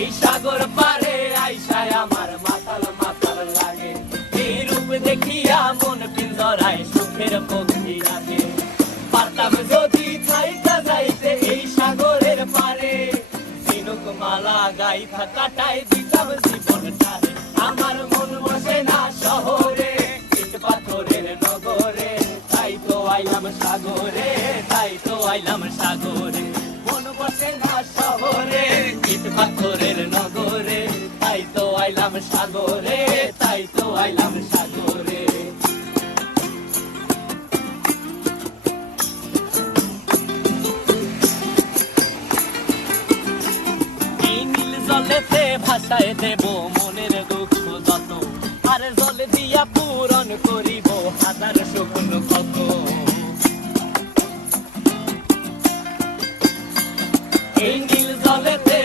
এই সাগর পারে আইসায় আমার মাতাল মাতাল লাগে, এই রূপ দেখিয়া মন পিঞ্জরায় সুখের পক্ষী রাখে। পারতাম যদি থাইকা যাইতে এই সাগরের পারে, ঝিনুক মালা গাইথা কাটাই দিতাম জীবনটারে। আমার মন বসে না শহরে, ইট পাথরের নগরে, তাই তো আইলাম সাগরে, তাই তো আইলাম সাগরে। মন বসে না শহরে, ইট পাথরের নগরে, তাই তো আইলাম সাগরে, তাই তো আইলাম সাগরে। এই নীল জলেতে ভাসায় দেব মনের দুঃখ যত, আর জলে দিয়া পূরণ করিব হাজার স্বপ্ন কত। এই নীল জলেতে